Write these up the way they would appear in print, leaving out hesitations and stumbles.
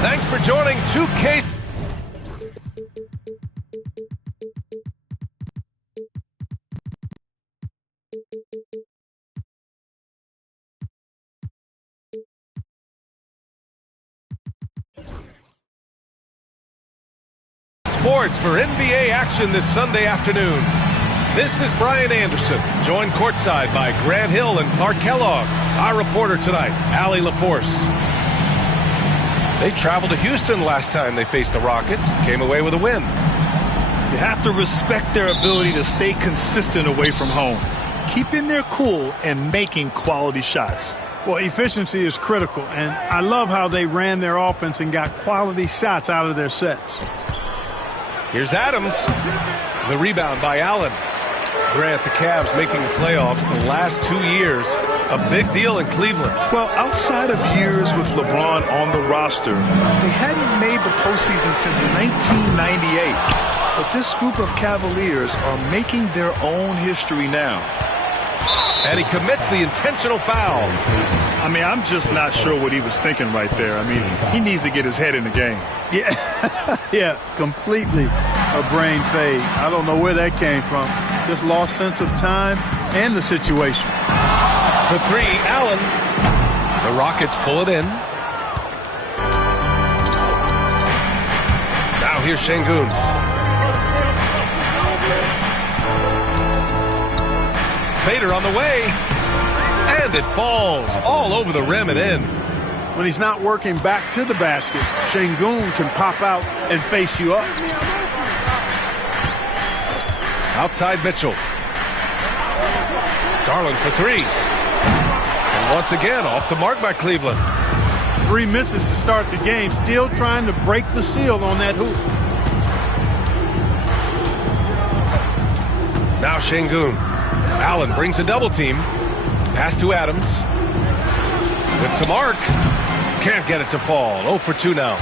Thanks for joining 2K. Sports for NBA action this Sunday afternoon. This is Brian Anderson, joined courtside by Grant Hill and Clark Kellogg. Our reporter tonight, Allie LaForce. They traveled to Houston last time they faced the Rockets, came away with a win. You have to respect their ability to stay consistent away from home, keeping their cool and making quality shots. Well, efficiency is critical, and I love how they ran their offense and got quality shots out of their sets. Here's Adams. The rebound by Allen. Grant, the Cavs making the playoffs the last 2 years. A big deal in Cleveland. Well, outside of years with LeBron on the roster, they hadn't made the postseason since 1998. But this group of Cavaliers are making their own history now. And he commits the intentional foul. I mean, I'm just not sure what he was thinking right there. I mean, he needs to get his head in the game. Yeah, yeah, completely a brain fade. I don't know where that came from. Just lost sense of time and the situation. For three, Allen. The Rockets pull it in. Now here's Şengün. Fader on the way. And it falls all over the rim and in. When he's not working back to the basket, Şengün can pop out and face you up. Outside Mitchell. Garland for three. And once again, off the mark by Cleveland. 3 misses to start the game, still trying to break the seal on that hoop. Now Şengün. Allen brings a double team. Pass to Adams. With some arc. Can't get it to fall. 0 for 2 now.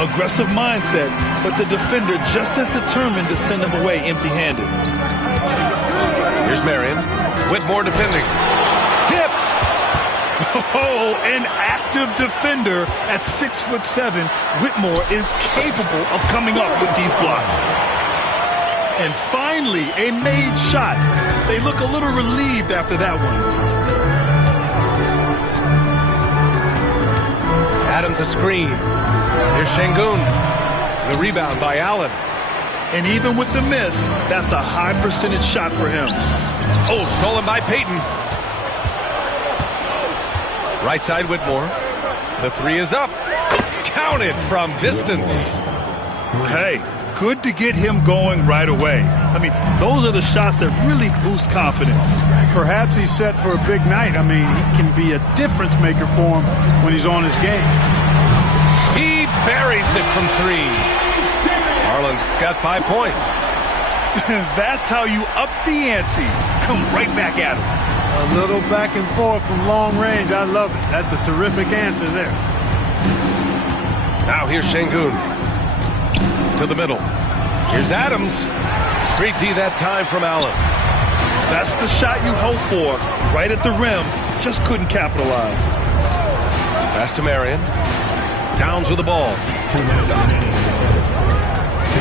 Aggressive mindset, but the defender just as determined to send him away empty-handed. Here's Marion. Whitmore defending. Tipped! Oh, an active defender at 6'7". Whitmore is capable of coming up with these blocks. And finally, a made shot. They look a little relieved after that one. Adams a screen. Here's Şengün. The rebound by Allen. And even with the miss, that's a high percentage shot for him. Oh, stolen by Payton. Right side Whitmore. The three is up. Counted from distance. Hey, good to get him going right away. I mean, those are the shots that really boost confidence. Perhaps he's set for a big night. I mean, he can be a difference maker for him when he's on his game. He buries it from three. Harlan's got 5 points. That's how you up the ante. Come right back at him. A little back and forth from long range. I love it. That's a terrific answer there. Now here's Şengün. To the middle. Here's Adams. Great D that time from Allen. That's the shot you hope for. Right at the rim. Just couldn't capitalize. Pass to Marion. Towns with the ball.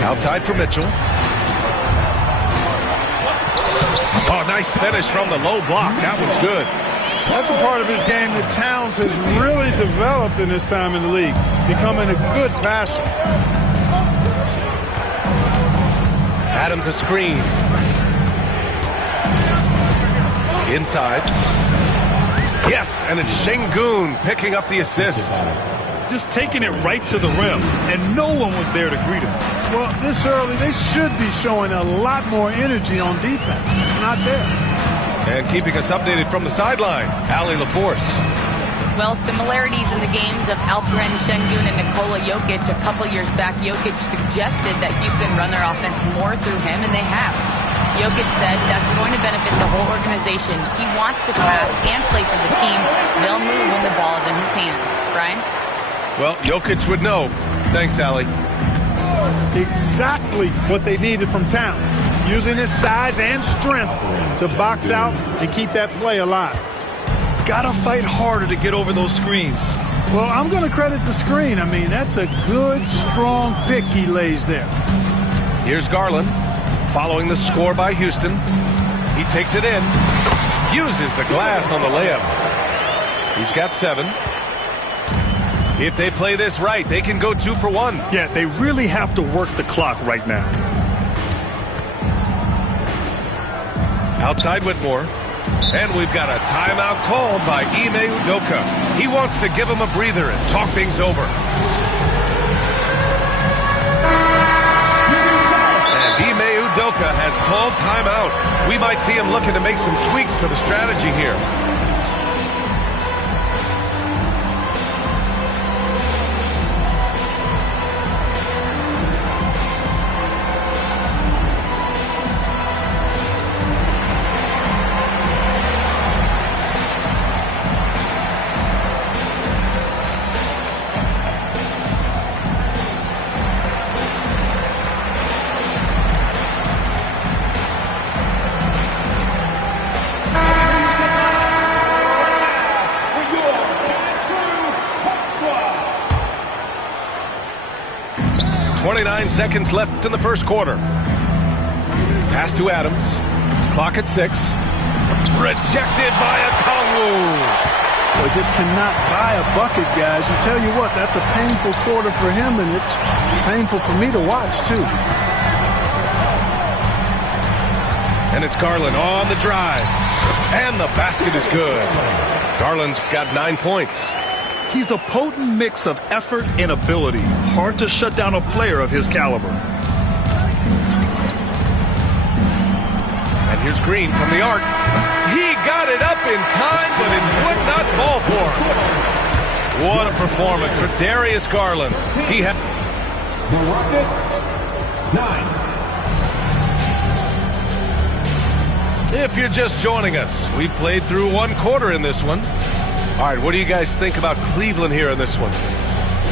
Outside for Mitchell. Oh, nice finish from the low block. That one's good. That's a part of his game that Towns has really developed in his time in the league, becoming a good passer. Adams a screen. Inside. Yes, and it's Şengün picking up the assist. Just taking it right to the rim, and no one was there to greet him. Well, this early, they should be showing a lot more energy on defense. It's not there. And keeping us updated from the sideline, Allie LaForce. Well, similarities in the games of Alperen Şengün and Nikola Jokic. A couple years back, Jokic suggested that Houston run their offense more through him, and they have. Jokic said that's going to benefit the whole organization. He wants to pass and play for the team. They'll move when the ball is in his hands. Brian? Well, Jokic would know. Thanks, Allie. Exactly what they needed from Towns. Using his size and strength to box out and keep that play alive. Gotta fight harder to get over those screens. Well, I'm going to credit the screen. I mean, that's a good, strong pick he lays there. Here's Garland, following the score by Houston. He takes it in, uses the glass on the layup. He's got 7. If they play this right, they can go 2 for 1. Yeah, they really have to work the clock right now. Outside Whitmore. And we've got a timeout called by Ime Udoka. He wants to give him a breather and talk things over. And Ime Udoka has called timeout. We might see him looking to make some tweaks to the strategy here. Seconds left in the first quarter. Pass to Adams. Clock at 6. Rejected by Okongwu. Well, just cannot buy a bucket, guys. And tell you what, that's a painful quarter for him, and it's painful for me to watch, too. And it's Garland on the drive. And the basket is good. Garland's got 9 points. He's a potent mix of effort and ability. Hard to shut down a player of his caliber. And here's Green from the arc. He got it up in time, but it would not fall for him. What a performance for Darius Garland. He had the Rockets 9. If you're just joining us, we've played through 1 quarter in this one. All right, what do you guys think about Cleveland here in this one?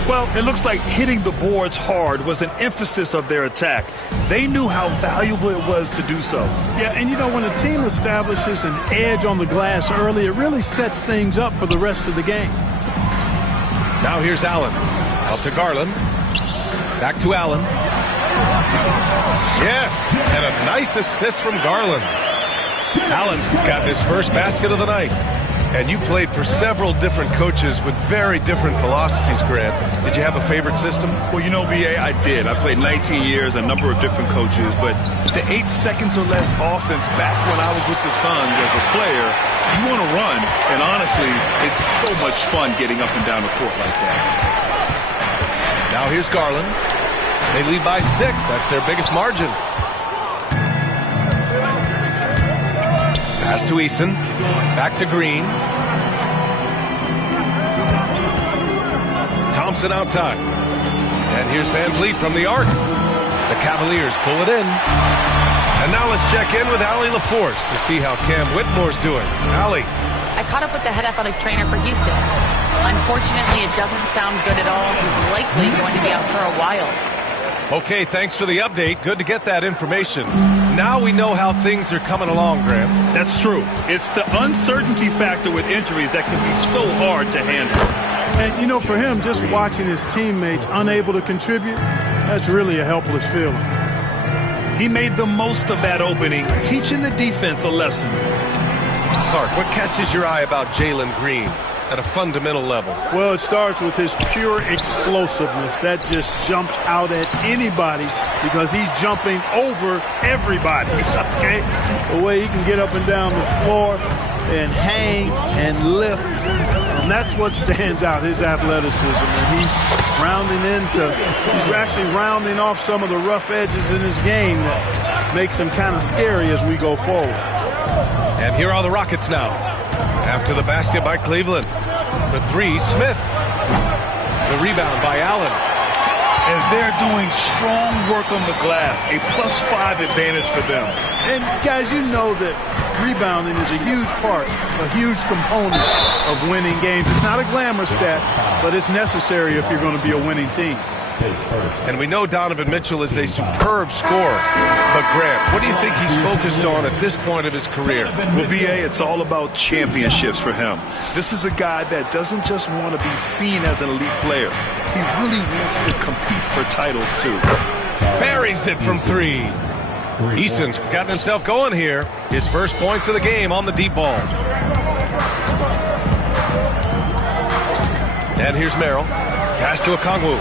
Well, it looks like hitting the boards hard was an emphasis of their attack. They knew how valuable it was to do so. Yeah, and you know, when a team establishes an edge on the glass early, it really sets things up for the rest of the game. Now here's Allen. Out to Garland. Back to Allen. Yes, and a nice assist from Garland. Allen's got his first basket of the night. And you played for several different coaches with very different philosophies, Grant. Did you have a favorite system? Well, you know, B.A., I did. I played 19 years, a number of different coaches, but the 8 seconds or less offense back when I was with the Suns as a player, you want to run, and honestly, it's so much fun getting up and down the court like that. Now here's Garland. They lead by 6. That's their biggest margin. Pass to Eason. Back to Green. Thompson outside. And here's Van Vliet from the arc. The Cavaliers pull it in. And now let's check in with Allie LaForce to see how Cam Whitmore's doing. Allie. I caught up with the head athletic trainer for Houston. Unfortunately, it doesn't sound good at all. He's likely going to be out for a while. Okay, thanks for the update. Good to get that information. Now we know how things are coming along, Graham. That's true. It's the uncertainty factor with injuries that can be so hard to handle. And, you know, for him, just watching his teammates unable to contribute, that's really a helpless feeling. He made the most of that opening, teaching the defense a lesson. Clark, what catches your eye about Jalen Green at a fundamental level? Well, it starts with his pure explosiveness. That just jumps out at anybody because he's jumping over everybody, okay? The way he can get up and down the floor and hang and lift, and that's what stands out, his athleticism. And he's actually rounding off some of the rough edges in his game that makes him kind of scary as we go forward. And here are the Rockets now. After the basket by Cleveland. For 3, Smith. The rebound by Allen. And they're doing strong work on the glass. A +5 advantage for them. And, guys, you know that rebounding is a huge part, a huge component of winning games. It's not a glamour stat, but it's necessary if you're going to be a winning team. And we know Donovan Mitchell is a superb scorer. But, Grant, what do you think he's focused on at this point of his career? Well, B.A., it's all about championships for him. This is a guy that doesn't just want to be seen as an elite player. He really wants to compete for titles, too. Buries it from three. Easton's gotten himself going here. His first points of the game on the deep ball. And here's Merrill. Pass to Okongwu.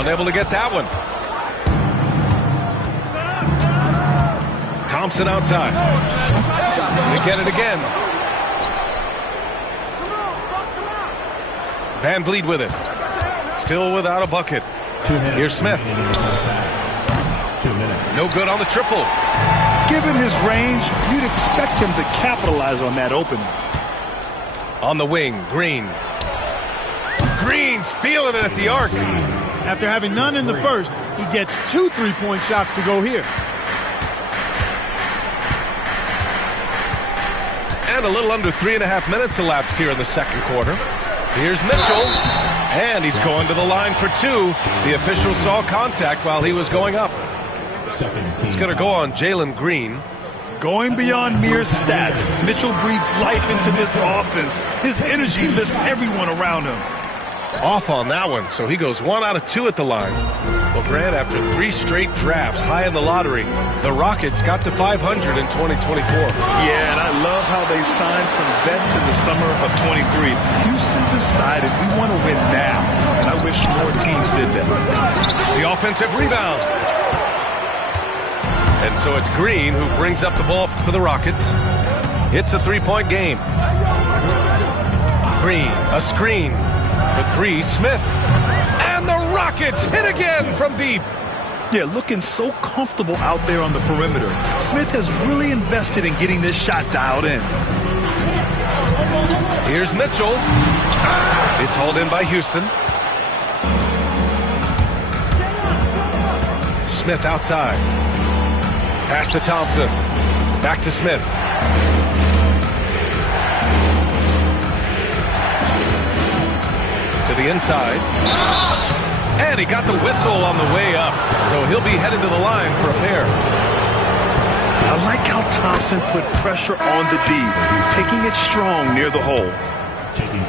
Unable to get that one. Thompson outside. They get it again. Van Vliet with it. Still without a bucket. Here's Smith. 2 minutes. No good on the triple. Given his range, you'd expect him to capitalize on that opening. On the wing, Green. Green's feeling it at the arc. After having none in the first, he gets 2 3-point shots to go here. And a little under 3.5 minutes elapsed here in the second quarter. Here's Mitchell. And he's going to the line for 2. The official saw contact while he was going up. It's going to go on Jalen Green. Going beyond mere stats, Mitchell breathes life into this offense. His energy lifts everyone around him. Off on that one, so he goes 1 out of 2 at the line. Well, Grant, after 3 straight drafts high in the lottery, the Rockets got to 500 in 2024. Yeah, and I love how they signed some vets in the summer of 23. Houston decided we want to win now, and I wish more teams did that. The offensive rebound. And so it's Green who brings up the ball for the Rockets. It's a 3-point game. Green, a screen. For 3, Smith. And the Rockets hit again from deep. Yeah, looking so comfortable out there on the perimeter. Smith has really invested in getting this shot dialed in. Here's Mitchell. It's hauled in by Houston. Smith outside. Pass to Thompson. Back to Smith. To the inside. And he got the whistle on the way up. So he'll be headed to the line for a pair. I like how Thompson put pressure on the D, taking it strong near the hole.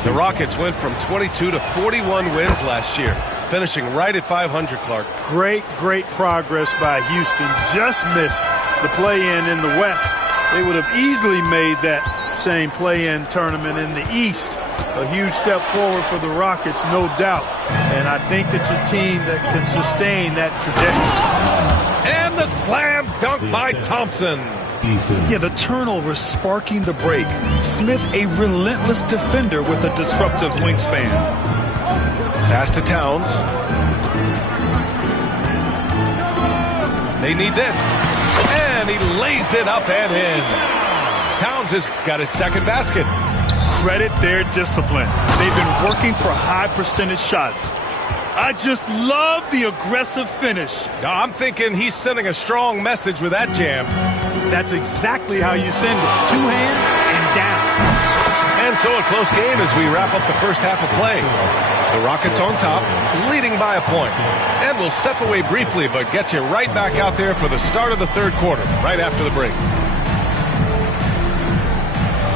The Rockets went from 22 to 41 wins last year, finishing right at 500, Clark. Great progress by Houston. Just missed the play-in in the West. They would have easily made that same play-in tournament in the East. A huge step forward for the Rockets, no doubt. And I think it's a team that can sustain that trajectory. And the slam dunk by Thompson. Yeah, the turnover sparking the break. Smith, a relentless defender with a disruptive wingspan. Pass to Towns. They need this. And he lays it up and in. Towns has got his second basket. Credit their discipline. They've been working for high percentage shots. I just love the aggressive finish. I'm thinking he's sending a strong message with that jam. That's exactly how you send it. 2 hands and down. And so a close game as we wrap up the first half of play. The Rockets on top, leading by a point. And we'll step away briefly, but get you right back out there for the start of the third quarter, right after the break.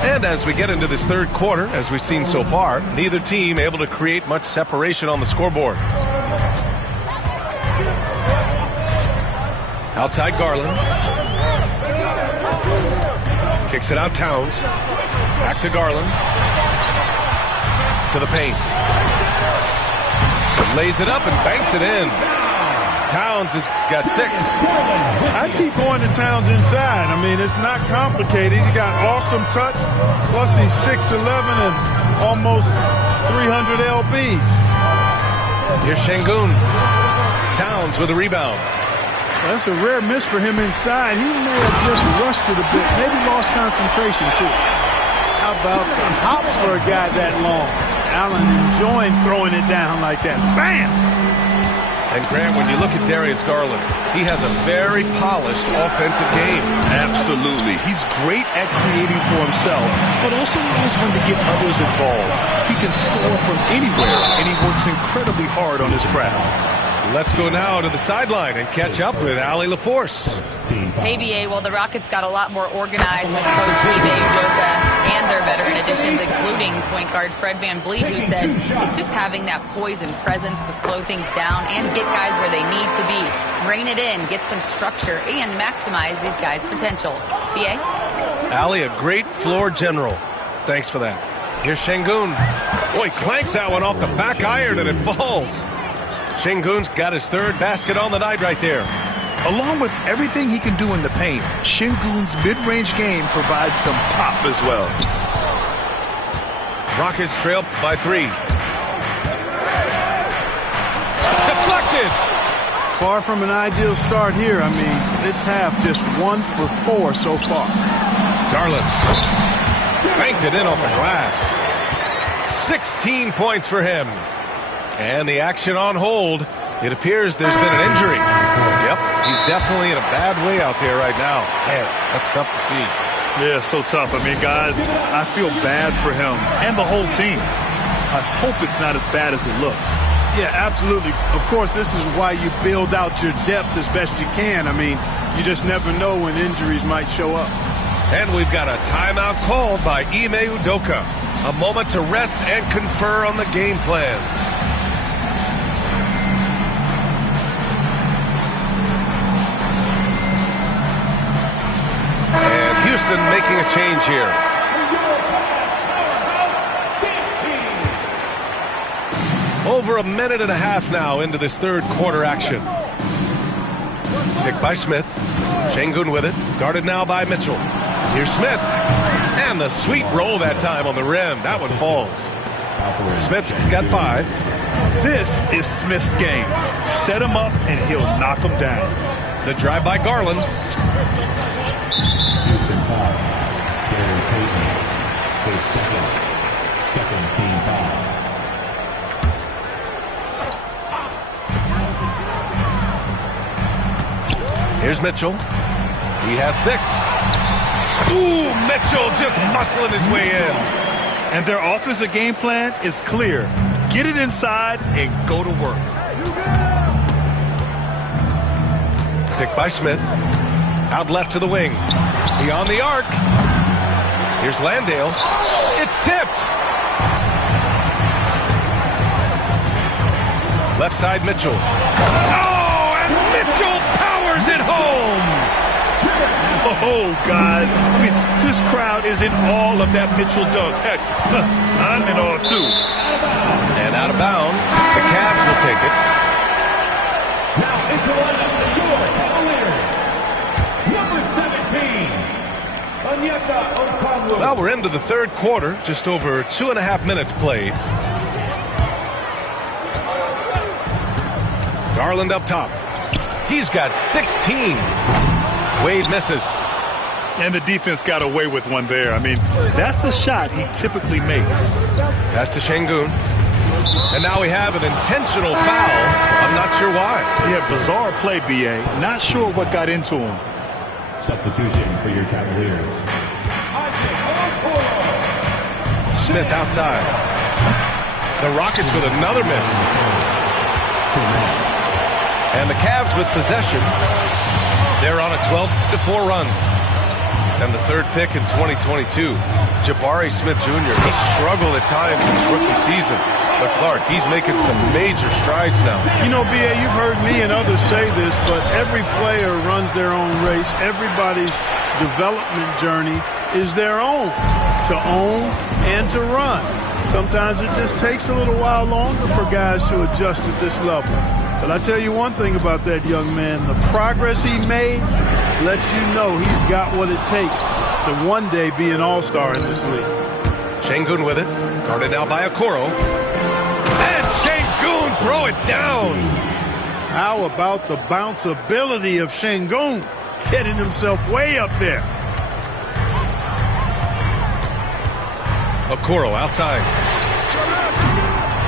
And as we get into this third quarter, as we've seen so far, neither team able to create much separation on the scoreboard. Outside Garland. Kicks it out Towns. Back to Garland. To the paint. Lays it up and banks it in. Towns has got 6. I keep going to Towns inside. I mean, it's not complicated. He got awesome touch. Plus, he's 6'11" and almost 300 lbs. Here's Şengün. Towns with a rebound. That's a rare miss for him inside. He may have just rushed it a bit. Maybe lost concentration, too. How about the hops for a guy that long? Allen enjoying throwing it down like that. Bam! And Grant, when you look at Darius Garland, he has a very polished offensive game. Absolutely. He's great at creating for himself, but also knows when to get others involved. He can score from anywhere, and he works incredibly hard on his craft. Let's go now to the sideline and catch up with Allie LaForce. Hey, BA, well, the Rockets got a lot more organized with Coach Ime Udoka and their veteran additions, including point guard Fred VanVleet, who said it's just having that poise and presence to slow things down and get guys where they need to be. Rein it in, get some structure, and maximize these guys' potential. BA? Allie, a great floor general. Thanks for that. Here's Sengun. Boy, clanks that one off the back iron and it falls. Sengun's got his third basket on the night right there. Along with everything he can do in the paint, Sengun's mid-range game provides some pop as well. Rockets trail by 3. Deflected! Far from an ideal start here. I mean, this half just 1 for 4 so far. Garland banked it in off the glass. 16 points for him. And the action on hold. It appears there's been an injury. Yep, he's definitely in a bad way out there right now. Man, that's tough to see. Yeah, so tough. I mean, guys, I feel bad for him and the whole team. I hope it's not as bad as it looks. Yeah, absolutely. Of course, this is why you build out your depth as best you can. I mean, you just never know when injuries might show up. And we've got a timeout called by Ime Udoka. A moment to rest and confer on the game plan. Houston making a change here. Over a minute and a half now into this third quarter action. Pick by Smith. Sengun with it. Guarded now by Mitchell. Here's Smith. And the sweet roll that time on the rim. That one falls. Smith's got 5. This is Smith's game. Set him up and he'll knock him down. The drive by Garland. Houston foul. Gary Payton. His second team foul. Here's Mitchell. He has 6. Ooh, Mitchell just muscling his way in. And their offensive game plan is clear. Get it inside and go to work. Pick by Smith. Out left to the wing. Beyond the arc. Here's Landale. It's tipped. Left side Mitchell. Oh, and Mitchell powers it home. Oh, guys, I mean, this crowd is in all of that Mitchell dunk. Heck, I'm in awe, too. And out of bounds, the Cavs will take it. Now into the lineup, your Cavaliers. Number 17, Onyeka Okongwu. Well, we're into the third quarter, just over 2.5 minutes played. Garland up top. He's got 16. Wade misses. And the defense got away with one there. I mean, that's a shot he typically makes. Pass to Sengun. And now we have an intentional foul. I'm not sure why. Yeah, bizarre play, B.A. Not sure what got into him. Substitution for your Cavaliers. Smith outside. The Rockets with another miss. 2 minutes. And the Cavs with possession. They're on a 12-4 run. And the third pick in 2022, Jabari Smith Jr. He struggled at times in his rookie season. But Clark, he's making some major strides now. You know, B.A., you've heard me and others say this, but every player runs their own race. Everybody's development journey is their own, to own and to run. Sometimes it just takes a little while longer for guys to adjust at this level. But I tell you one thing about that young man, the progress he made lets you know he's got what it takes to one day be an all-star in this league. Sengun with it, guarded now by Okoro. And Sengun throw it down. How about the bounce ability of Sengun, getting himself way up there. Okoro outside.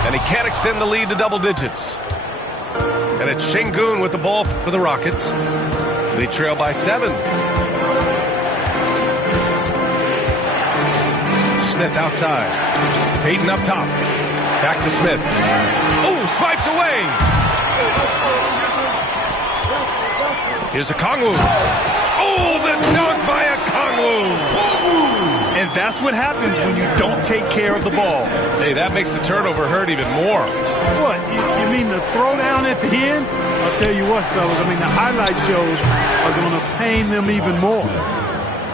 And he can't extend the lead to double digits. And it's Şengün with the ball for the Rockets. They trail by 7. Smith outside. Payton up top. Back to Smith. Oh, swiped away. Here's Okongwu. Oh, the dunk by Okongwu. And that's what happens when you don't take care of the ball. Hey, that makes the turnover hurt even more. What, you mean the throwdown at the end? I'll tell you what, fellas, I mean, the highlight shows are going to pain them even more.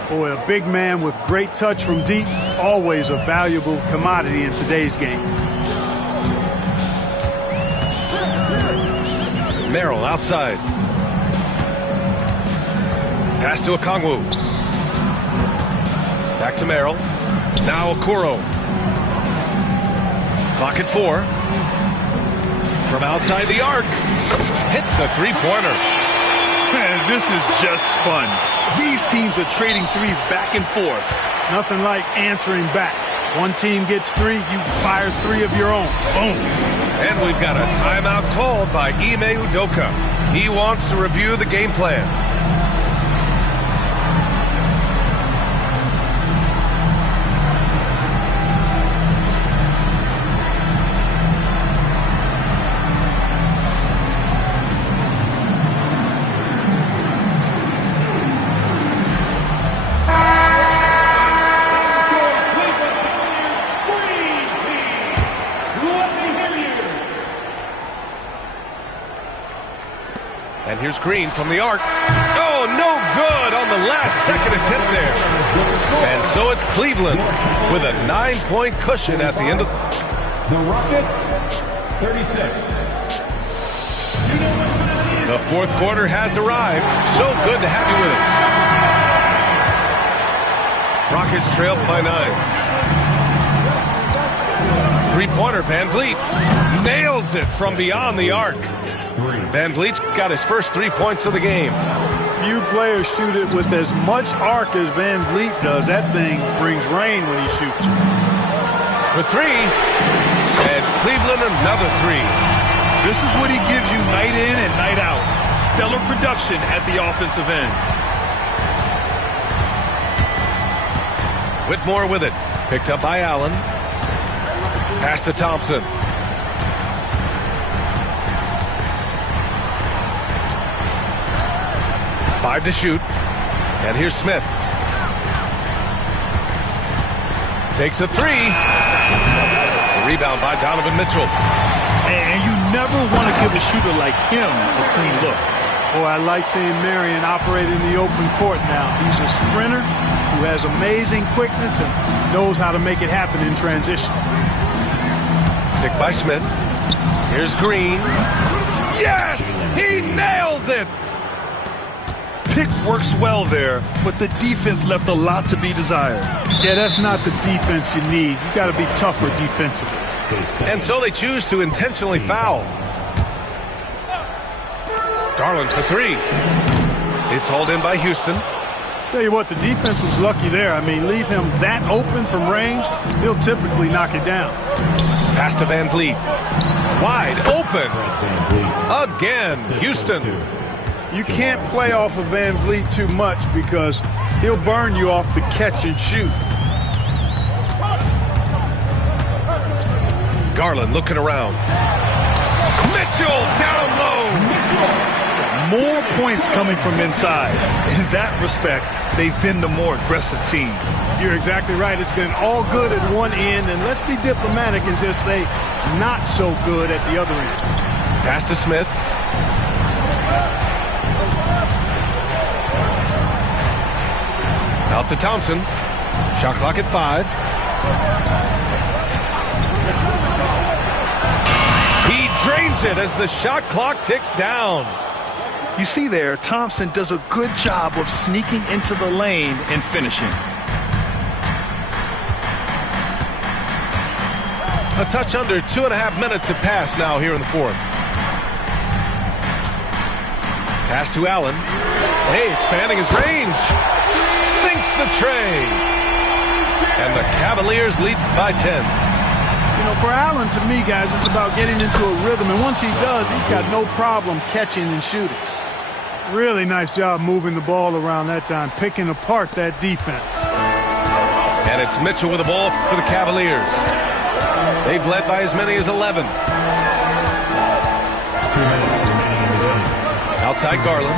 Boy, a big man with great touch from deep, always a valuable commodity in today's game. Merrill outside. Pass to Okongwu. Back to Merrill. Now Okoro. Clock at 4. From outside the arc. Hits a three-pointer. Man, this is just fun. These teams are trading threes back and forth. Nothing like answering back. One team gets 3, you fire 3 of your own. Boom. And we've got a timeout called by Ime Udoka. He wants to review the game plan. And here's Green from the arc. Oh, no good on the last second attempt there. And so it's Cleveland with a 9-point cushion at the end of The Rockets, 36. the fourth quarter has arrived. So good to have you with us. Rockets trail by 9. Three-pointer, Van Vliet nails it from beyond the arc. Van Vliet's got his first 3 points of the game. Few players shoot it with as much arc as Van Vliet does. That thing brings rain when he shoots it. For 3, and Cleveland another 3. This is what he gives you night in and night out. Stellar production at the offensive end. Whitmore with it. Picked up by Allen. Pass to Thompson. Five to shoot. And here's Smith. Takes a 3. The rebound by Donovan Mitchell. And you never want to give a shooter like him a clean look. Boy, I like seeing Marion operate in the open court now. He's a sprinter who has amazing quickness and knows how to make it happen in transition. Picked by Smith. Here's Green. Yes! He nails it! Pick works well there, but the defense left a lot to be desired. Yeah, that's not the defense you need. You got to be tougher defensively. And so they choose to intentionally foul. Garland for 3. It's hauled in by Houston. Tell you what, the defense was lucky there. I mean, leave him that open from range, he'll typically knock it down. Pass to Van Vliet. Wide open. Again, Houston. You can't play off of Van Vliet too much because he'll burn you off the catch and shoot. Garland looking around. Mitchell down low. More points coming from inside. In that respect, they've been the more aggressive team. You're exactly right. It's been all good at one end, and let's be diplomatic and just say not so good at the other end. Pass to Smith. Out to Thompson. Shot clock at 5. He drains it as the shot clock ticks down. You see there, Thompson does a good job of sneaking into the lane and finishing. A touch under 2.5 minutes have passed now here in the fourth. Pass to Allen. Hey, expanding his range. Sinks the tray. And the Cavaliers lead by 10. You for Allen, to me, guys, it's about getting into a rhythm. And once he does, he's got no problem catching and shooting. Really nice job moving the ball around that time, picking apart that defense. And it's Mitchell with the ball for the Cavaliers. They've led by as many as 11. Outside Garland.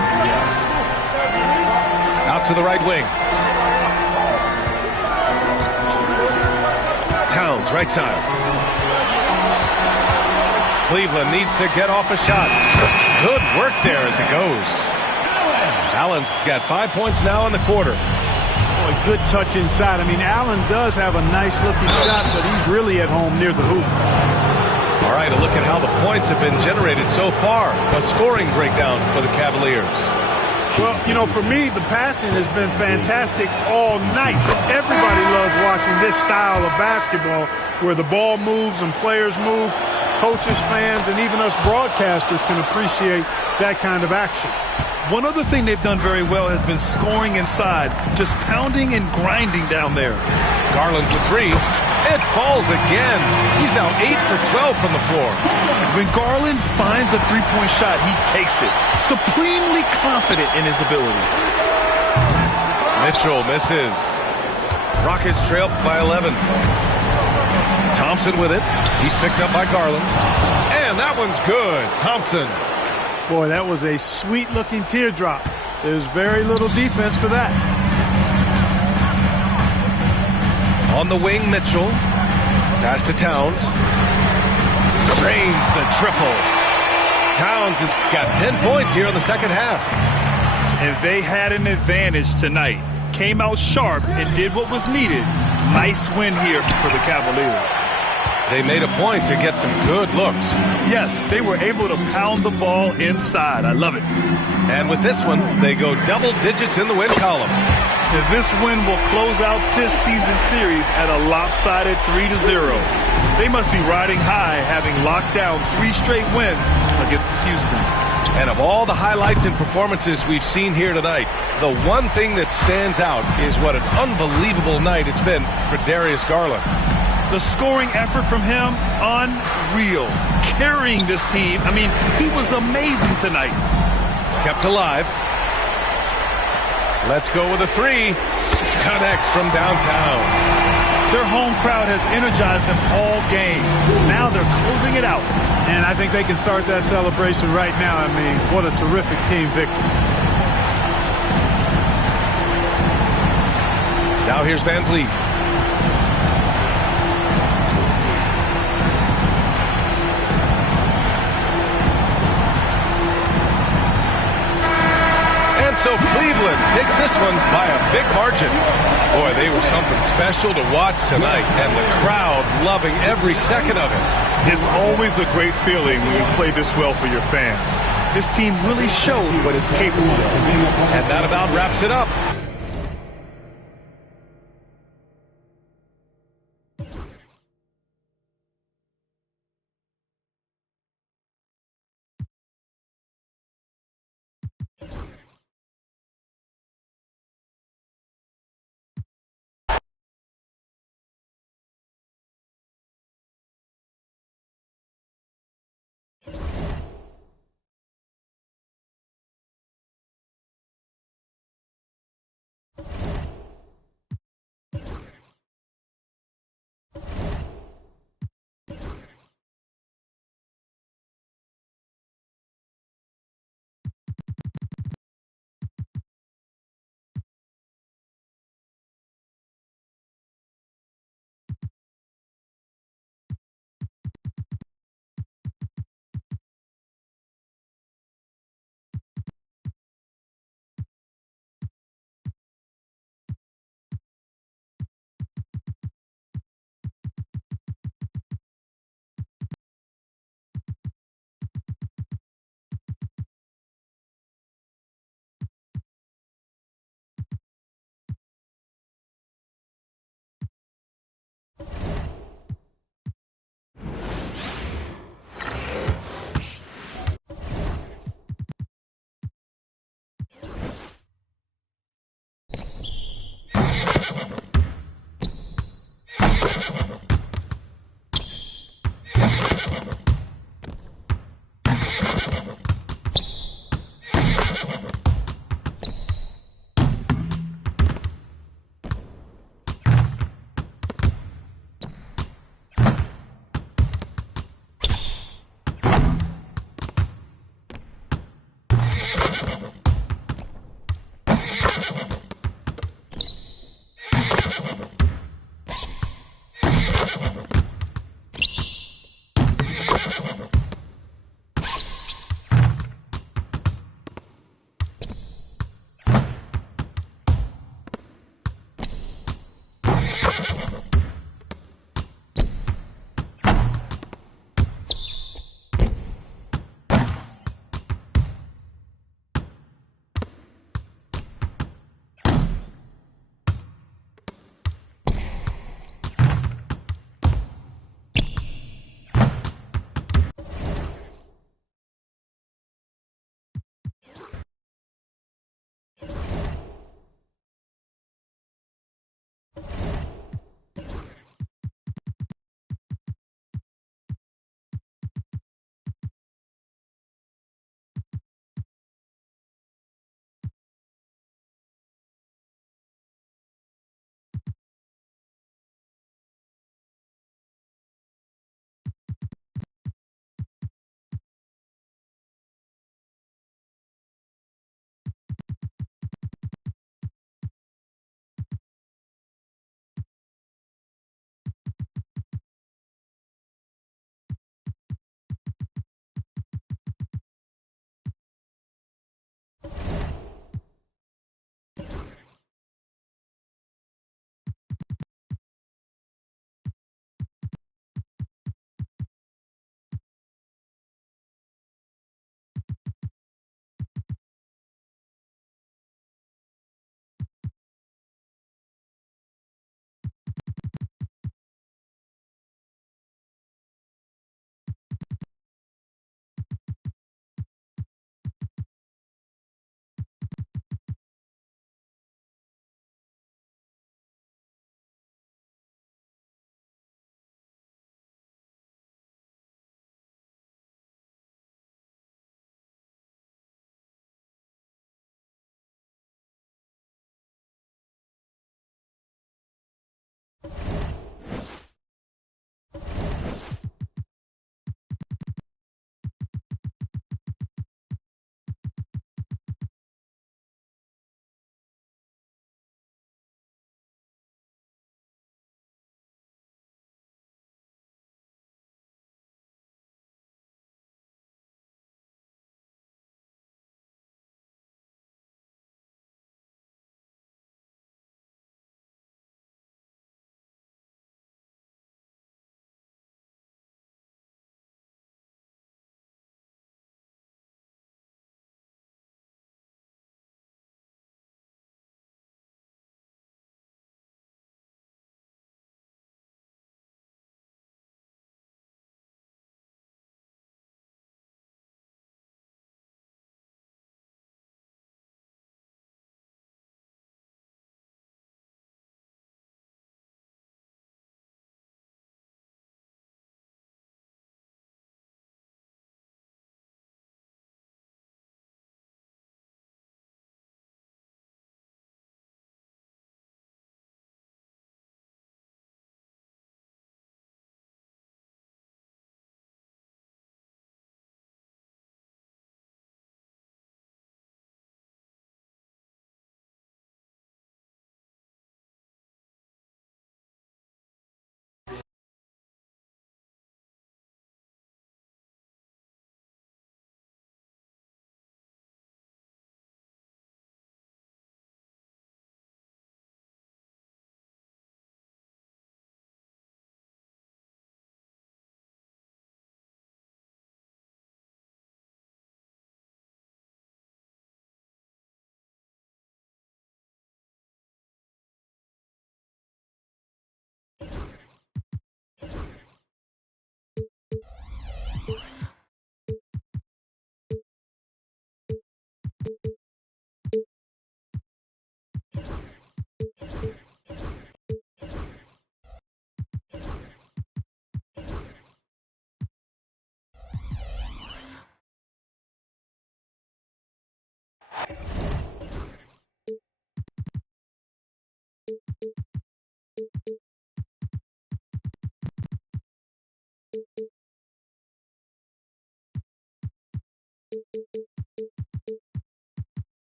Out to the right wing. Towns, right side. Cleveland needs to get off a shot. Good work there as it goes. Allen's got 5 points now in the quarter. Boy, good touch inside. I mean, Allen does have a nice-looking shot, but he's really at home near the hoop. All right, a look at how the points have been generated so far. A scoring breakdown for the Cavaliers. Well, for me, the passing has been fantastic all night. Everybody loves watching this style of basketball where the ball moves and players move. Coaches, fans, and even us broadcasters can appreciate that kind of action. One other thing they've done very well has been scoring inside, just pounding and grinding down there. Garland for three. It falls again. He's now 8 for 12 from the floor. When Garland finds a three-point shot, he takes it, supremely confident in his abilities. Mitchell misses. Rockets trail by 11. Thompson with it. He's picked up by Garland. And that one's good. Thompson. Boy, that was a sweet-looking teardrop. There's very little defense for that. On the wing, Mitchell. Pass to Towns. Drains the triple. Towns has got 10 points here in the second half. And they had an advantage tonight. Came out sharp and did what was needed. Nice win here for the Cavaliers. They made a point to get some good looks. Yes, they were able to pound the ball inside. I love it. And with this one, they go double digits in the win column. And this win will close out this season series at a lopsided 3-0. They must be riding high, having locked down 3 straight wins against Houston. And of all the highlights and performances we've seen here tonight, the one thing that stands out is what an unbelievable night it's been for Darius Garland. The scoring effort from him, unreal. Carrying this team. I mean, he was amazing tonight. Kept alive. Let's go with a three. Connects from downtown. Their home crowd has energized them all game. Now they're closing it out. And I think they can start that celebration right now. I mean, what a terrific team victory. Now here's Van Vliet. So Cleveland takes this one by a big margin. Boy, they were something special to watch tonight, and the crowd loving every second of it. It's always a great feeling when you play this well for your fans. This team really showed what it's capable of. And that about wraps it up.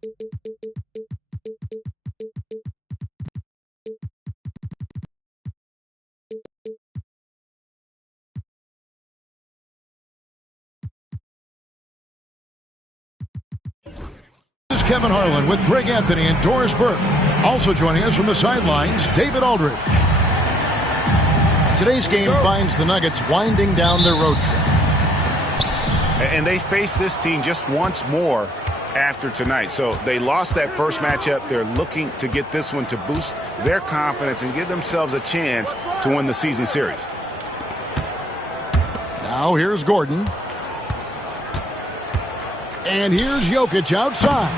This is Kevin Harlan with Greg Anthony and Doris Burke. Also joining us from the sidelines, David Aldridge. Today's game finds the Nuggets winding down their road trip. And they face this team just once more after tonight. So they lost that first matchup. They're looking to get this one to boost their confidence and give themselves a chance to win the season series. Now here's Gordon. And here's Jokic outside.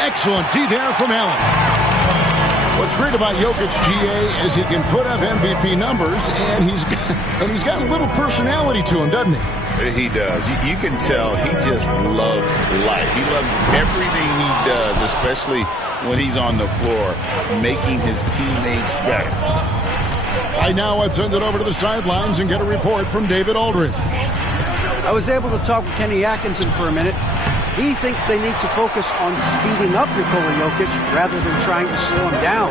Excellent D there from Allen. What's great about Jokic, GA, is he can put up MVP numbers, and he's got a little personality to him, doesn't he? He does. You can tell he just loves life. He loves everything he does, especially when he's on the floor, making his teammates better. Right now, let's send it over to the sidelines and get a report from David Aldridge. I was able to talk with Kenny Atkinson for a minute. He thinks they need to focus on speeding up Nikola Jokic rather than trying to slow him down.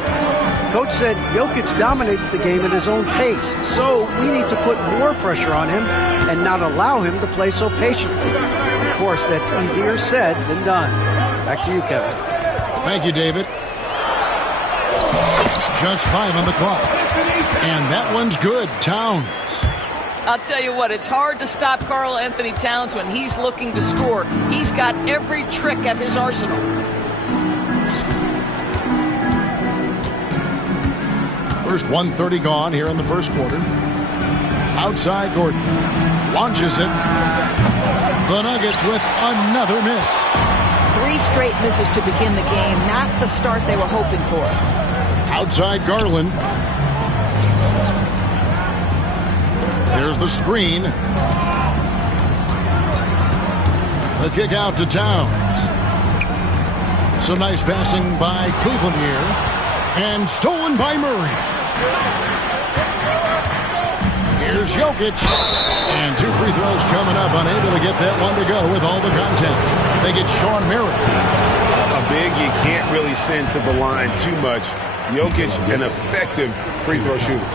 Coach said Jokic dominates the game at his own pace, so we need to put more pressure on him and not allow him to play so patiently. Of course, that's easier said than done. Back to you, Kevin. Thank you, David. Just 5 on the clock. And that one's good. Towns. I'll tell you what, it's hard to stop Karl Anthony Towns when he's looking to score. He's got every trick at his arsenal. First 1:30 gone here in the first quarter. Outside Gordon. Launches it. The Nuggets with another miss. 3 straight misses to begin the game. Not the start they were hoping for. Outside Garland. Here's the screen. The kick out to Towns. Some nice passing by Cleveland here. And stolen by Murray. Here's Jokic. And 2 free throws coming up. Unable to get that one to go with all the contact. They get Sean Merritt. A big you can't really send to the line too much. Jokic, an effective free throw shooter.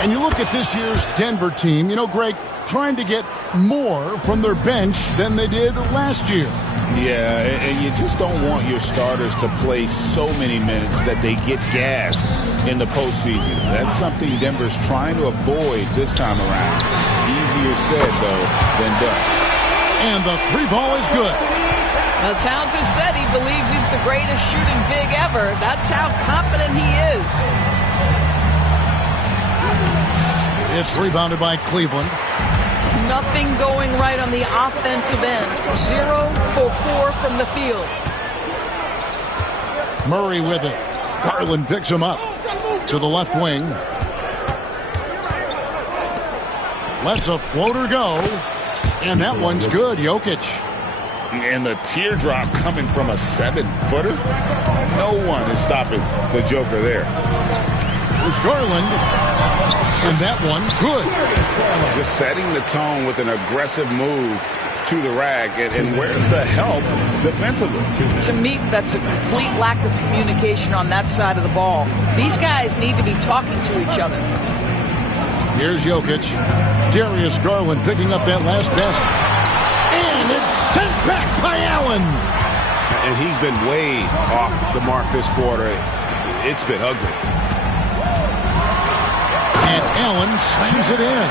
And you look at this year's Denver team, you know, Greg, trying to get more from their bench than they did last year. Yeah, and you just don't want your starters to play so many minutes that they get gassed in the postseason. That's something Denver's trying to avoid this time around. Easier said, though, than done. And the 3 ball is good. Now, Towns has said he believes he's the greatest shooting big ever. That's how confident he is. It's rebounded by Cleveland. Nothing going right on the offensive end. 0 for 4 from the field. Murray with it. Garland picks him up to the left wing. Lets a floater go. And that one's good. Jokic. And the teardrop coming from a 7-footer. No one is stopping the Joker there. There's Garland. And that one, good. Just setting the tone with an aggressive move to the rack. And where's the help defensively? To me, that's a complete lack of communication on that side of the ball. These guys need to be talking to each other. Here's Jokic. Darius Garland picking up that last basket. And it's sent back by Allen. And he's been way off the mark this quarter. It's been ugly. And Allen slams it in.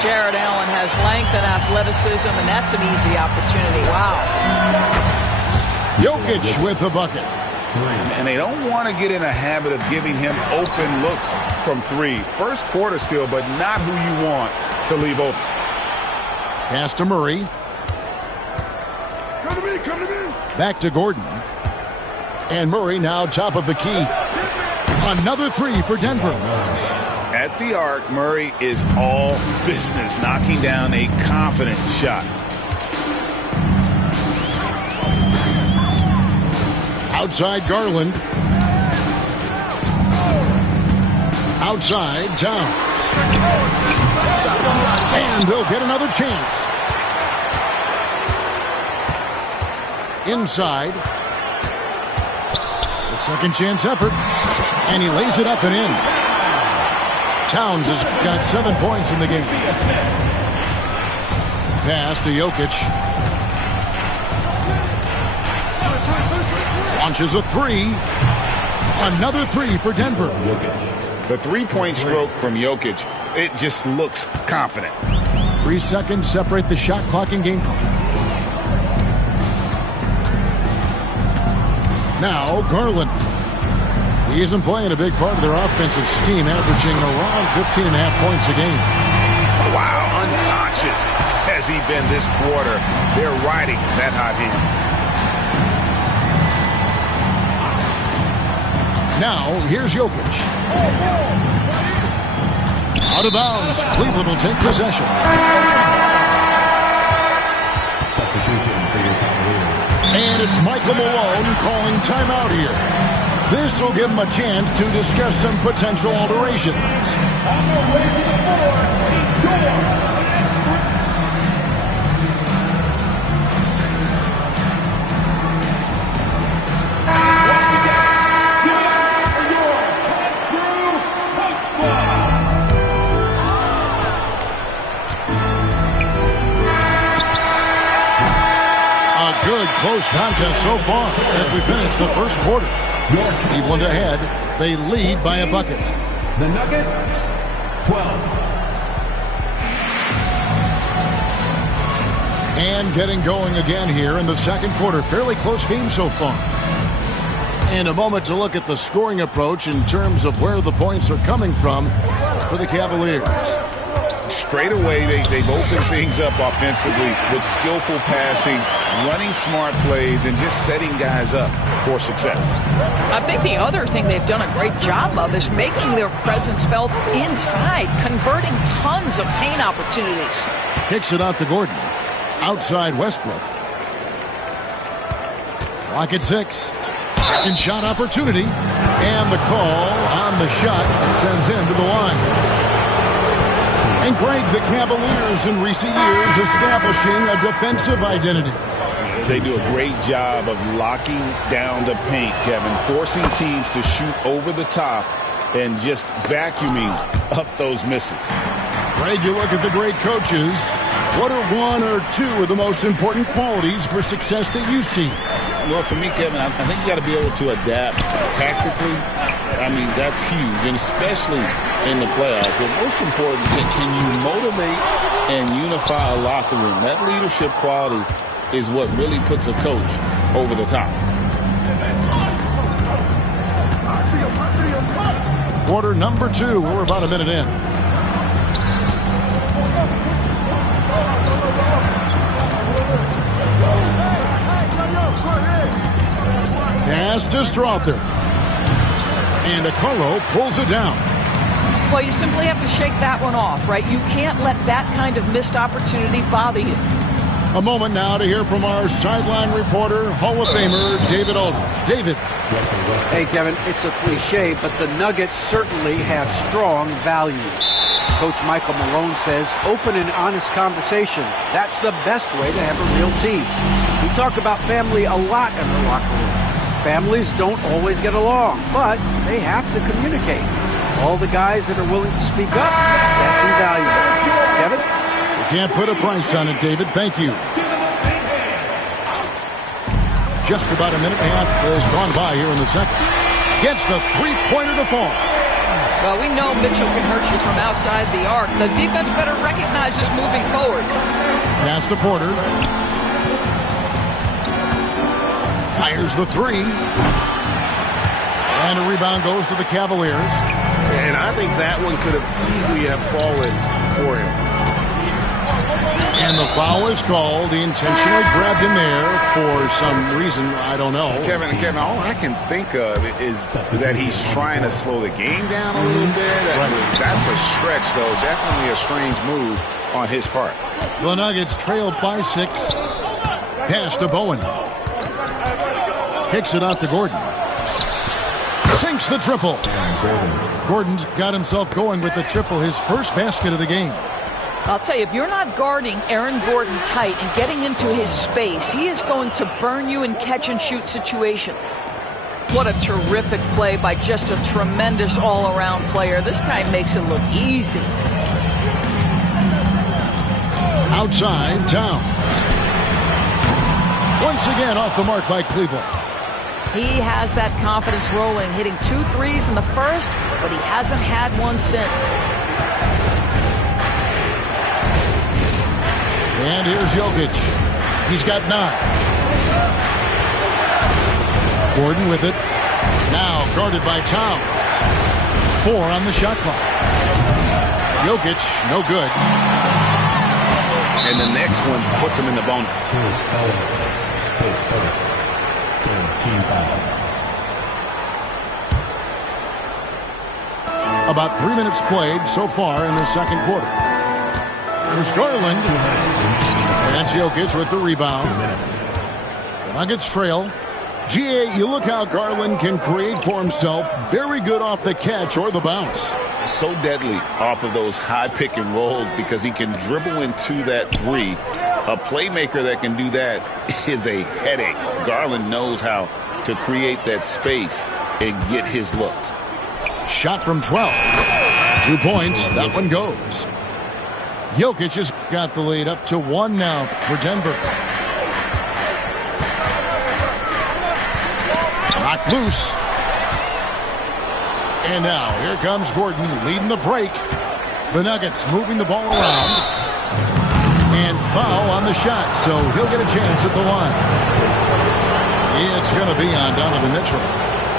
Jared Allen has length and athleticism, and that's an easy opportunity. Wow. Jokic with the bucket. And they don't want to get in a habit of giving him open looks from 3. First quarter still, but not who you want to leave open. Pass to Murray. Come to me, come to me. Back to Gordon. And Murray now top of the key. Another 3 for Denver. At the arc, Murray is all business, knocking down a confident shot. Outside Garland. Outside Towns. And they'll get another chance. inside. The second chance effort. And he lays it up and in. Towns has got 7 points in the game. Pass to Jokic. Launches a three. Another three for Denver. The three-point stroke from Jokic, it just looks confident. 3 seconds separate the shot clock and game clock. Now Garland. He isn't playing a big part of their offensive scheme, averaging around 15.5 points a game. Wow, unconscious has he been this quarter. They're riding that hot hand. Now, here's Jokic. Out of bounds. Cleveland will take possession. And it's Michael Malone calling timeout here. This will give him a chance to discuss some potential alterations. On the way to the floor, he's yours. Good close contest so far as we finish the first quarter. Cleveland ahead. They lead by a bucket. The Nuggets, 12. And getting going again here in the second quarter. Fairly close game so far. And a moment to look at the scoring approach in terms of where the points are coming from for the Cavaliers. Straight away, they've opened things up offensively with skillful passing, running smart plays, and just setting guys up for success. I think the other thing they've done a great job of is making their presence felt inside, converting tons of paint opportunities. Kicks it out to Gordon. Outside Westbrook. Clock at 6. Second shot opportunity. And the call on the shot that sends him to the line. And Greg, the Cavaliers in recent years establishing a defensive identity. They do a great job of locking down the paint, Kevin, forcing teams to shoot over the top and just vacuuming up those misses. Greg, you look at the great coaches. What are one or two of the most important qualities for success that you see? Well, for me, Kevin, I think you got to be able to adapt tactically. I mean, that's huge, and especially in the playoffs. But most important, can you motivate and unify a locker room? That leadership quality is what really puts a coach over the top. Quarter number 2. We're about a minute in. Pass to Strother. And Okoro pulls it down. Well, you simply have to shake that one off, right? You can't let that kind of missed opportunity bother you. A moment now to hear from our sideline reporter, Hall of Famer David Aldridge. David. Hey, Kevin, it's a cliche, but the Nuggets certainly have strong values. Coach Michael Malone says open and honest conversation. That's the best way to have a real team. We talk about family a lot in the locker room. Families don't always get along, but they have to communicate. All the guys that are willing to speak up, that's invaluable. Kevin? You can't put a price on it, David. Thank you. Just about a minute and a half has gone by here in the second. Gets the three-pointer to fall. Well, we know Mitchell can hurt you from outside the arc. The defense better recognize this moving forward. Pass to Porter. Fires the three. And a rebound goes to the Cavaliers. And I think that one could have easily have fallen for him. And the foul is called. He intentionally grabbed him there for some reason. I don't know. Kevin, all I can think of is that he's trying to slow the game down a little bit. Right. That's a stretch, though. Definitely a strange move on his part. The Nuggets trail by 6. Pass to Bowen. Kicks it out to Gordon. Sinks the triple. Gordon's got himself going with the triple, his first basket of the game. I'll tell you, if you're not guarding Aaron Gordon tight and getting into his space, he is going to burn you in catch-and-shoot situations. What a terrific play by just a tremendous all-around player. This guy makes it look easy. Outside, Towns. Once again off the mark by Cleveland. He has that confidence rolling, hitting 2 threes in the first, but he hasn't had one since. And here's Jokic. He's got 9. Gordon with it. Now guarded by Towns. 4 on the shot clock. Jokic, no good. And the next one puts him in the bonus. About 3 minutes played so far in the second quarter. Here's Garland. And that's Jokic with the rebound. The Nuggets trail. GA, you look how Garland can create for himself. Very good off the catch or the bounce. So deadly off of those high pick and rolls because he can dribble into that 3. A playmaker that can do that is a headache. Garland knows how to create that space and get his looks. Shot from 12. 2 points. That one goes. Jokic has got the lead up to 1 now for Denver. Knocked loose. And now here comes Gordon leading the break. The Nuggets moving the ball around. And foul on the shot, so he'll get a chance at the line. It's going to be on Donovan Mitchell.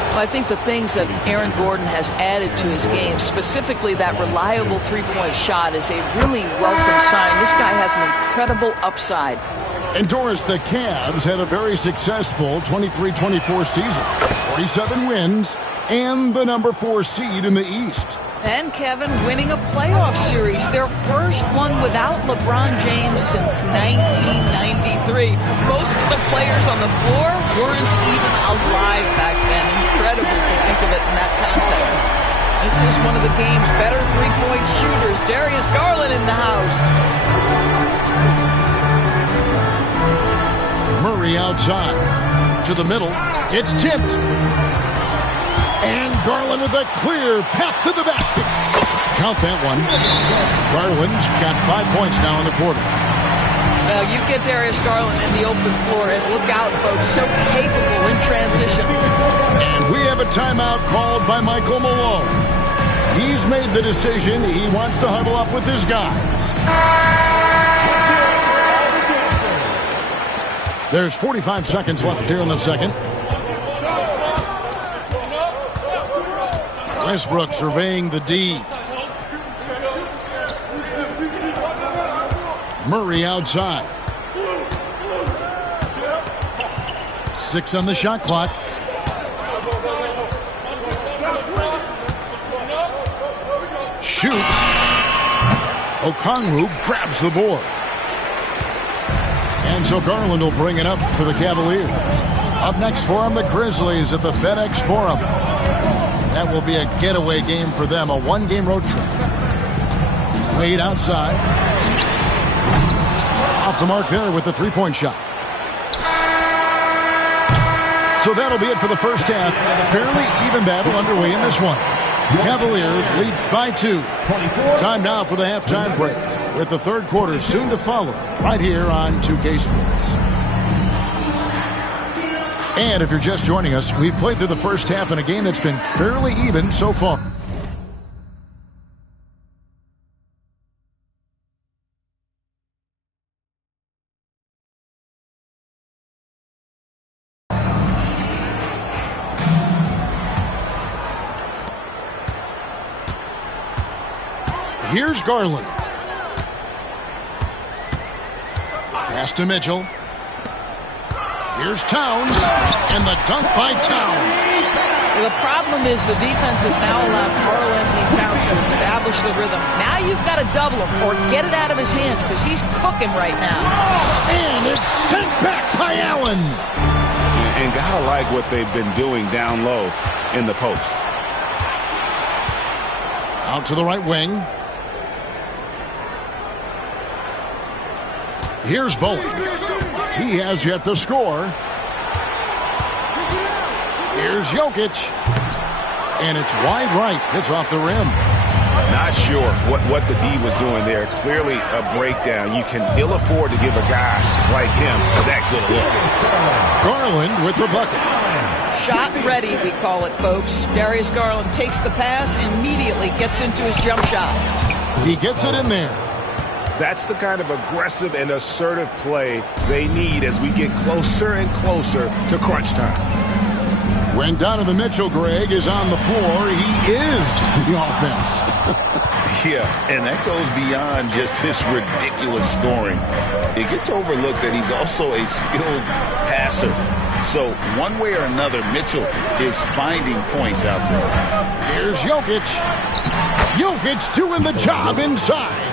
Well, I think the things that Aaron Gordon has added to his game, specifically that reliable three-point shot, is a really welcome sign. This guy has an incredible upside. And Doris, the Cavs had a very successful 23-24 season. 47 wins and the number 4 seed in the East. And Kevin winning a playoff series, their first one without LeBron James since 1993. Most of the players on the floor weren't even alive back then. Incredible to think of it in that context. This is one of the game's better three-point shooters. Darius Garland in the house. Murray outside to the middle. It's tipped. And Garland with a clear path to the basket. Count that one. Garland's got 5 points now in the quarter. Now you get Darius Garland in the open floor, and look out, folks. So capable in transition. And we have a timeout called by Michael Malone. He's made the decision. He wants to huddle up with his guys. There's 45 seconds left here in the second. Westbrook surveying the D. Murray outside. 6 on the shot clock. Shoots. Okongwu grabs the board. And so Garland will bring it up for the Cavaliers. Up next for them, the Grizzlies at the FedEx Forum. That will be a getaway game for them, a 1-game road trip. Wade outside. Off the mark there with the three-point shot. So that'll be it for the first half. Fairly even battle underway in this one. Cavaliers lead by 2. Time now for the halftime break, with the third quarter soon to follow, right here on 2K Sports. And if you're just joining us, we've played through the first half in a game that's been fairly even so far. Here's Garland. Pass to Mitchell. Here's Towns, and the dunk by Towns. Well, the problem is the defense has now allowed Karl-Anthony Towns to establish the rhythm. Now you've got to double him or get it out of his hands because he's cooking right now. And it's sent back by Allen. And gotta like what they've been doing down low in the post. Out to the right wing. Here's Bullock. He has yet to score. Here's Jokic. And it's wide right. It's off the rim. Not sure what the D was doing there. Clearly a breakdown. You can ill afford to give a guy like him that good look. Garland with the bucket. Shot ready, we call it, folks. Darius Garland takes the pass, immediately gets into his jump shot. He gets it in there. That's the kind of aggressive and assertive play they need as we get closer and closer to crunch time. When Donovan Mitchell, Greg, is on the floor, he is the offense. Yeah, and that goes beyond just his ridiculous scoring. It gets overlooked that he's also a skilled passer. So one way or another, Mitchell is finding points out there. Here's Jokic. Jokic doing the job inside.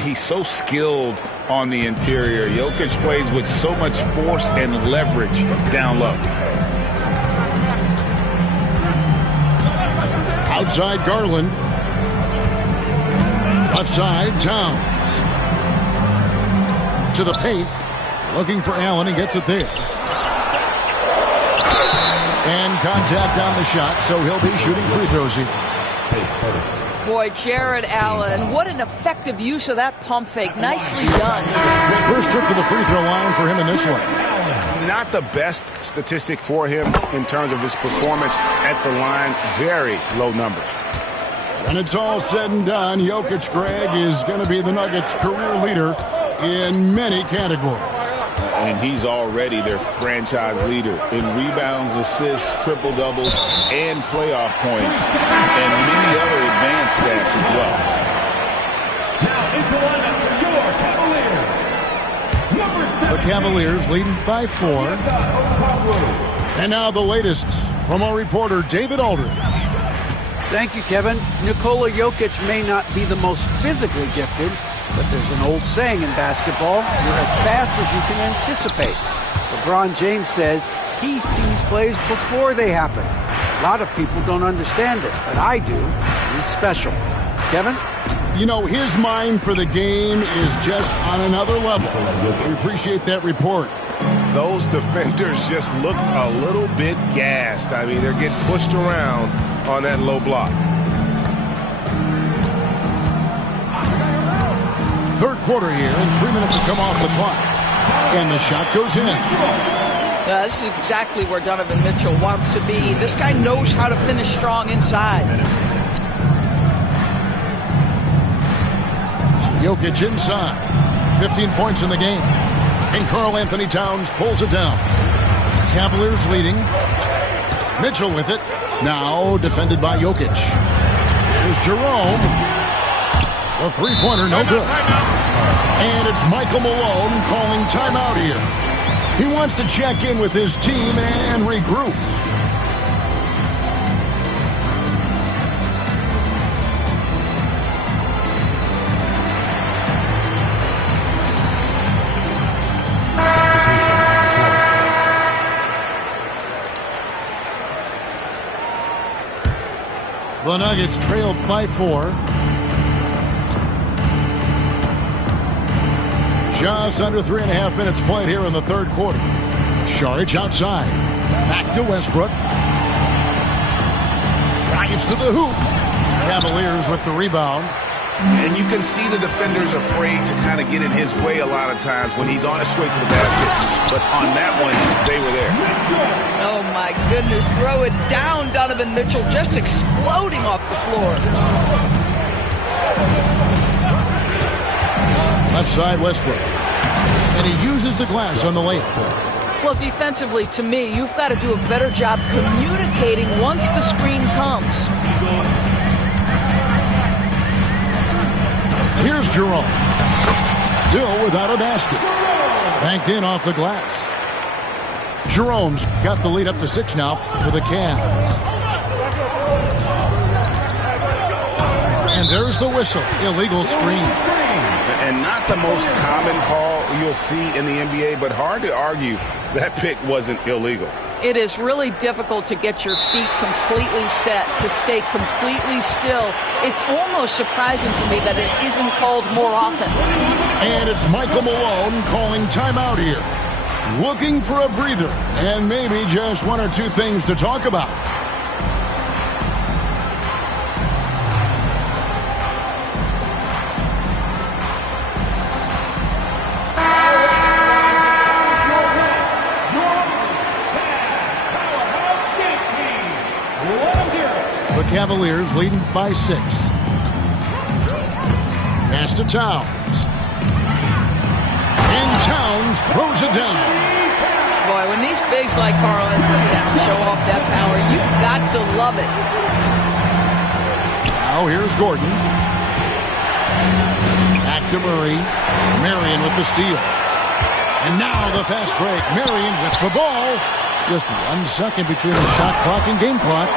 He's so skilled on the interior. Jokic plays with so much force and leverage down low. Outside Garland. Left side, Towns. To the paint. Looking for Allen. He gets it there. And contact on the shot, so he'll be shooting free throws here. Boy, Jared Allen, what an effective use of that pump fake. Nicely done. First trip to the free throw line for him in this one. Not the best statistic for him in terms of his performance at the line. Very low numbers. When it's all said and done, Jokic, Greg, is going to be the Nuggets' career leader in many categories. And he's already their franchise leader in rebounds, assists, triple-doubles, and playoff points, and many other advanced stats as well. Now into lineup for your Cavaliers. Number 7. The Cavaliers leading by 4. And now the latest from our reporter, David Aldridge. Thank you, Kevin. Nikola Jokic may not be the most physically gifted, but there's an old saying in basketball, you're as fast as you can anticipate. LeBron James says he sees plays before they happen. A lot of people don't understand it, but I do. He's special. Kevin? You know, his mind for the game is just on another level. We appreciate that report. Those defenders just look a little bit gassed. I mean, they're getting pushed around on that low block. Third quarter here, and 3 minutes have come off the clock. And the shot goes in. This is exactly where Donovan Mitchell wants to be. This guy knows how to finish strong inside. Jokic inside. 15 points in the game. And Karl Anthony Towns pulls it down. Cavaliers leading. Mitchell with it. Now defended by Jokic. Here's Jerome. The three-pointer, no good. And it's Michael Malone calling timeout here. He wants to check in with his team and regroup. The Nuggets trailed by 4. Just under 3.5 minutes played here in the third quarter. Saric outside. Back to Westbrook. Drives to the hoop. Cavaliers with the rebound. And you can see the defenders afraid to kind of get in his way a lot of times when he's on his way to the basket. But on that one, they were there. Oh, my goodness. Throw it down, Donovan Mitchell, just exploding off the floor. Left side, Westbrook. And he uses the glass on the layup. Well, defensively, to me, you've got to do a better job communicating once the screen comes. Here's Jerome. Still without a basket. Banked in off the glass. Jerome's got the lead up to 6 now for the Cavs. And there's the whistle. Illegal screen. And not the most common call you'll see in the NBA, but hard to argue that pick wasn't illegal. It is really difficult to get your feet completely set, to stay completely still. It's almost surprising to me that it isn't called more often. And it's Michael Malone calling timeout here. Looking for a breather and maybe just one or two things to talk about. The Cavaliers leading by 6. Pass to Towns. And Towns throws it down. Boy, when these bigs like Karl-Anthony Towns show off that power, you've got to love it. Now here's Gordon. Back to Murray. Marion with the steal. And now the fast break. Marion with the ball. Just 1 second between the shot clock and game clock.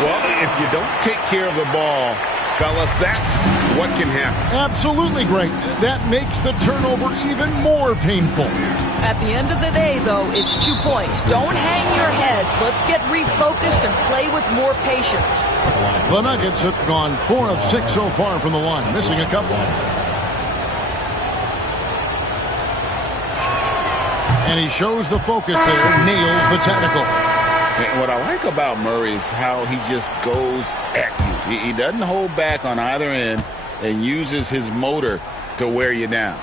Well, if you don't take care of the ball, fellas, that's what can happen. Absolutely great. That makes the turnover even more painful. At the end of the day, though, it's 2 points. Don't hang your heads. Let's get refocused and play with more patience. The Nuggets have gone 4 of 6 so far from the line, missing a couple. And he shows the focus there, nails the technical. And what I like about Murray is how he just goes at you. He doesn't hold back on either end and uses his motor to wear you down.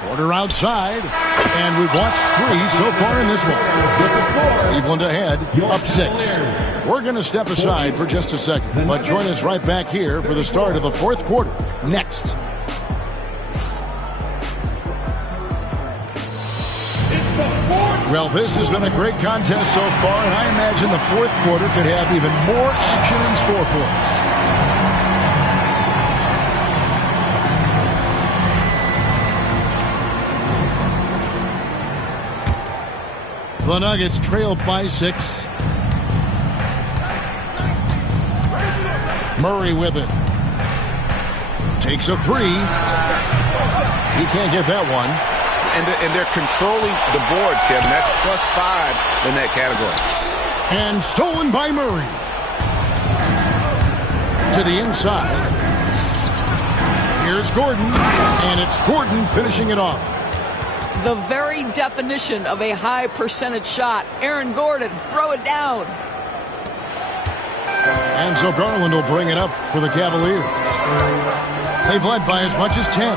Porter outside, and we've watched 3 so far in this one. Cleveland ahead, up 6. We're going to step aside for just a second, but join us right back here for the start of the 4th quarter. Next. Well, this has been a great contest so far, and I imagine the 4th quarter could have even more action in store for us. The Nuggets trail by 6. Murray with it. Takes a 3. He can't get that one. And they're controlling the boards, Kevin. That's +5 in that category. And stolen by Murray. To the inside. Here's Gordon. And it's Gordon finishing it off. The very definition of a high percentage shot. Aaron Gordon, throw it down. And so Garland will bring it up for the Cavaliers. They've led by as much as 10.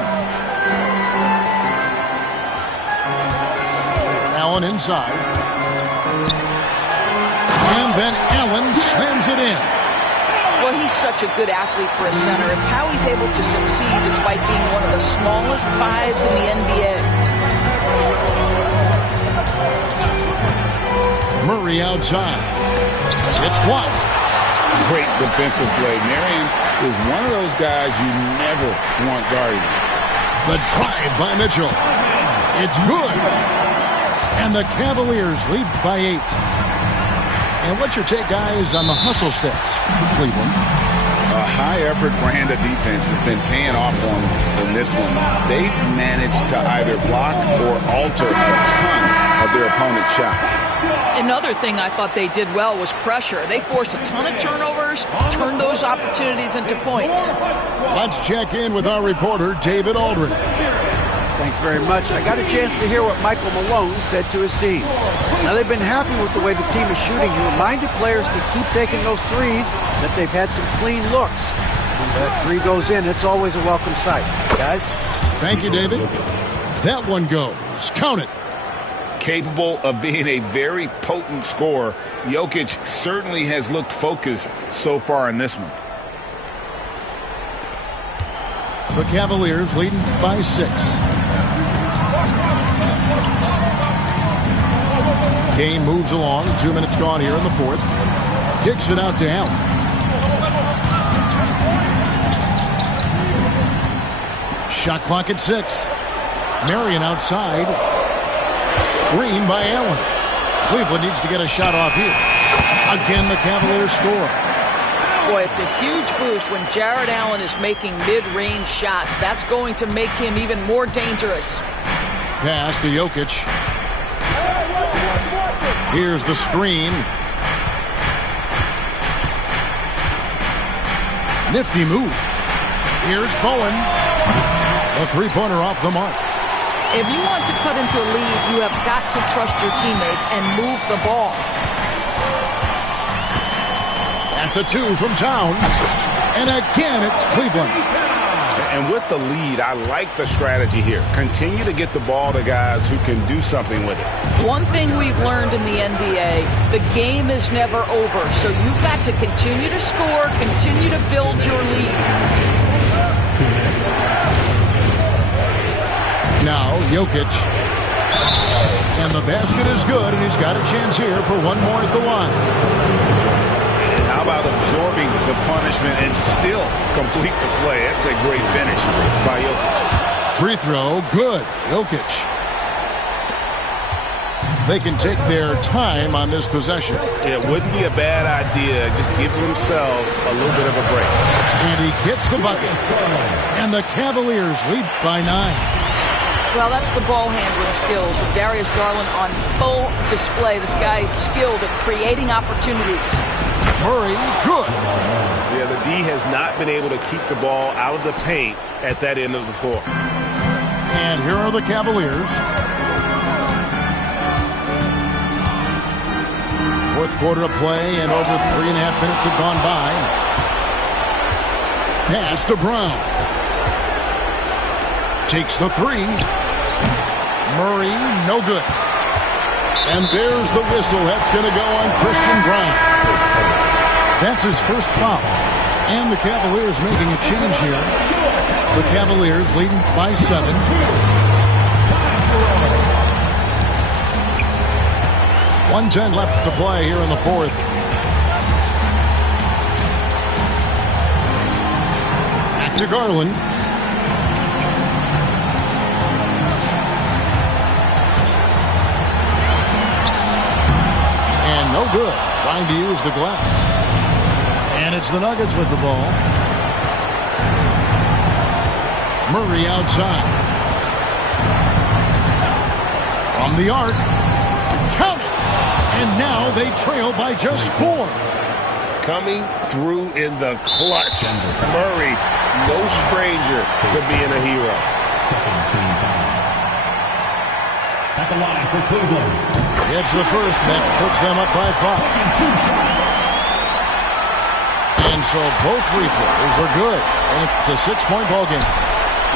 Allen inside. And then Allen slams it in. Well, he's such a good athlete for a center. It's how he's able to succeed despite being one of the smallest 5s in the NBA. Murray outside. It's blocked. Great defensive play. Marion is one of those guys you never want guarding. The drive by Mitchell. It's good. And the Cavaliers lead by 8. And what's your take, guys, on the hustle stats for Cleveland? A high-effort brand of defense has been paying off on them in this one. They've managed to either block or alter a ton of their opponent's shots. Another thing I thought they did well was pressure. They forced a ton of turnovers, turned those opportunities into points. Let's check in with our reporter, David Aldridge. Thanks very much. I got a chance to hear what Michael Malone said to his team. Now, they've been happy with the way the team is shooting. He reminded players to keep taking those threes, that they've had some clean looks. When that 3 goes in, it's always a welcome sight. Guys? Thank you, David. That one goes. Count it. Capable of being a very potent scorer, Jokic certainly has looked focused so far in this one. The Cavaliers leading by 6. Game moves along. 2 minutes gone here in the 4th. Kicks it out to Allen. Shot clock at 6. Marion outside. Screen by Allen. Cleveland needs to get a shot off here. Again, the Cavaliers score. Boy, it's a huge boost when Jared Allen is making mid-range shots. That's going to make him even more dangerous. Pass to Jokic. Here's the screen. Nifty move. Here's Bowen. A three-pointer off the mark. If you want to cut into a lead, you have got to trust your teammates and move the ball. That's a 2 from Towns. And again, it's Cleveland. And with the lead, I like the strategy here. Continue to get the ball to guys who can do something with it. One thing we've learned in the NBA, the game is never over. So you've got to continue to score, continue to build your lead. Now, Jokic. And the basket is good, and he's got a chance here for one more at the line. How about absorbing the punishment and still complete the play? That's a great finish by Jokic. Free throw, good. Jokic. They can take their time on this possession. It wouldn't be a bad idea. Just give themselves a little bit of a break. And he gets the bucket. And the Cavaliers lead by 9. Well, that's the ball handling skills of Darius Garland on full display. This guy is skilled at creating opportunities. Murray, good. Yeah, the D has not been able to keep the ball out of the paint at that end of the floor. And here are the Cavaliers. Fourth quarter of play, and over 3.5 minutes have gone by. Pass to Brown. Takes the three. Murray, no good. And there's the whistle. That's going to go on Christian Brown. That's his first foul. And the Cavaliers making a change here. The Cavaliers leading by 7. .110 left to play here in the fourth. Back to Garland. And no good. Trying to use the glass. And it's the Nuggets with the ball. Murray outside. From the arc. Count it! And now they trail by just 4. Coming through in the clutch. Murray, no stranger to being a hero. At the line for Cleveland. It's the first that puts them up by 5. And so both free throws are good. And it's a 6-point ball game.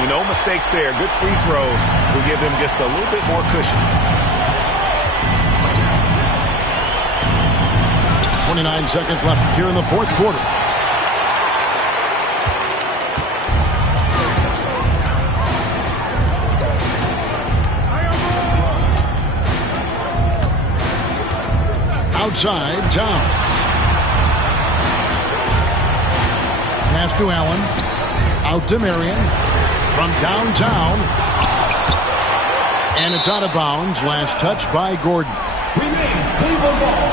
No mistakes there. Good free throws to give them just a little bit more cushion. 29 seconds left here in the fourth quarter. Outside, Towns. Pass to Allen. Out to Marion. From downtown. And it's out of bounds. Last touch by Gordon. Remains Cleveland ball.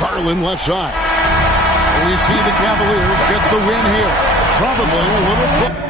Garland left side. So we see the Cavaliers get the win here. Probably a little...